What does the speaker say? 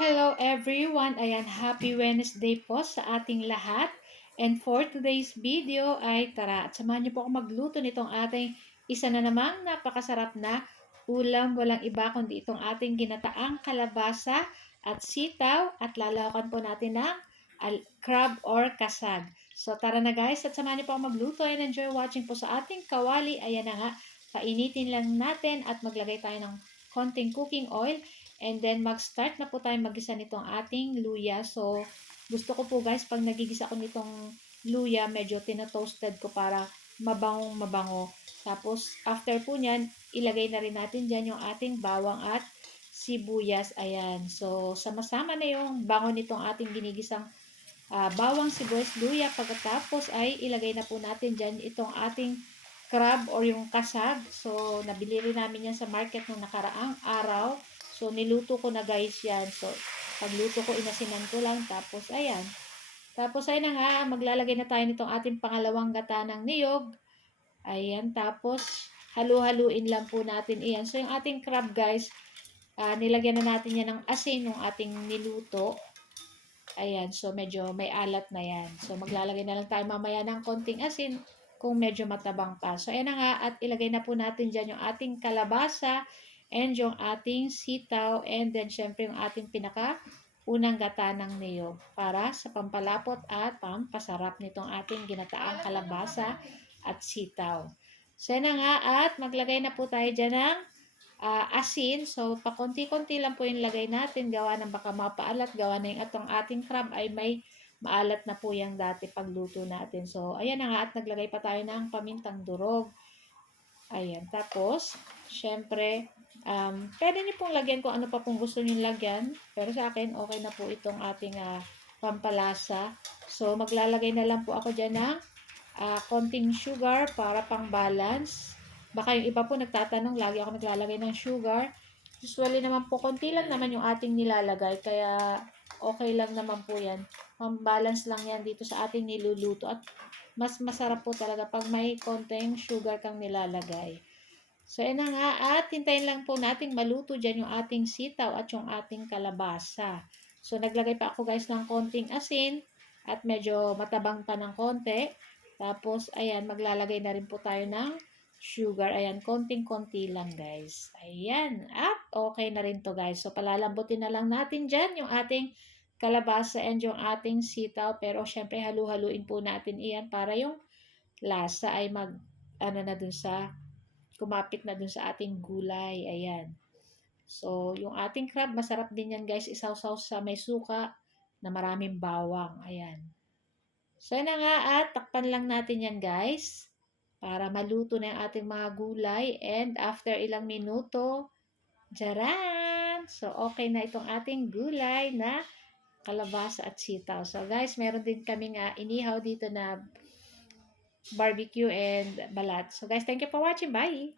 Hello everyone! Ayan, happy Wednesday po sa ating lahat. And for today's video ay tara at samahan niyo po ako magluto nitong ating isa na namang napakasarap na ulam. Walang iba kundi itong ating ginataang kalabasa at sitaw at lalawakan po natin ng crab or kasag. So tara na guys at samahan niyo po ako magluto and enjoy watching po sa ating kawali. Ayan na nga, painitin lang natin at maglagay tayo ng konting cooking oil. And then, mag-start na po tayo mag-gisa nitong ating luya. So, gusto ko po guys, pag nagigisa ko nitong luya, medyo tinatoasted ko para mabangong mabango. Tapos, after po nyan, ilagay na rin natin dyan yung ating bawang at sibuyas. Ayan. So, sama-sama na yung bango nitong ating ginigisang bawang, sibuyas, luya. Pagkatapos ay ilagay na po natin dyan itong ating crab or yung kasag. So, nabili rin namin yan sa market nung nakaraang araw. So, niluto ko na guys yan. So, pagluto ko, inasinan ko lang. Tapos, ayan. Tapos, ayun na nga, maglalagay na tayo nitong ating pangalawang gata ng niyog. Ayan. Tapos, halu-haluin lang po natin iyan. So, yung ating crab guys, nilagyan na natin yan ng asin yung ating niluto. Ayan. So, medyo may alat na yan. So, maglalagay na lang tayo mamaya ng konting asin kung medyo matabang pa. So, ayan na nga. At ilagay na po natin dyan yung ating kalabasa and yung ating sitaw, and then syempre yung ating unang gata ng niyog para sa pampalapot at pampasarap nitong ating ginataang kalabasa at sitaw. So yan na nga, at maglagay na po tayo dyan ng asin. So pakonti-konti lang po yung lagay natin, gawa ng baka mapaalat, gawa na yung atong ating crab ay may maalat na po yung dati pagluto natin. So ayan na nga, at naglagay pa tayo ng pamintang durog. Ayan, tapos syempre pwede niyo pong lagyan kung ano pa pong gusto niyo lagyan. Pero sa akin, okay na po itong ating pampalasa. So, maglalagay na lang po ako dyan ng konting sugar para pang balance. Baka yung iba po nagtatanong, lagi ako naglalagay ng sugar. Usually naman po, konti lang naman yung ating nilalagay. Kaya, okay lang naman po yan. Pang-balance lang yan dito sa ating niluluto. At mas masarap po talaga pag may konting sugar kang nilalagay. So, yun na nga, at hintayin lang po nating maluto dyan yung ating sitaw at yung ating kalabasa. So, naglagay pa ako guys ng konting asin at medyo matabang pa ng konti. Tapos, ayan, maglalagay na rin po tayo ng sugar. Ayan, konting-konti lang guys. Ayan, at okay na rin to guys. So, palalambutin na lang natin dyan yung ating kalabasa and yung ating sitaw. Pero, syempre, halu-haluin po natin iyan para yung lasa ay na dun sa kumapit na dun sa ating gulay. Ayan. So, yung ating crab, masarap din yan guys. Isawsaw sa may suka na maraming bawang. Ayan. So, yun na nga, at takpan lang natin yan guys para maluto na yung ating mga gulay. And after ilang minuto, jaran! So, okay na itong ating gulay na kalabasa at sitaw. So, guys, meron din kaming inihaw dito na barbecue and balat. So, guys, thank you for watching. Bye!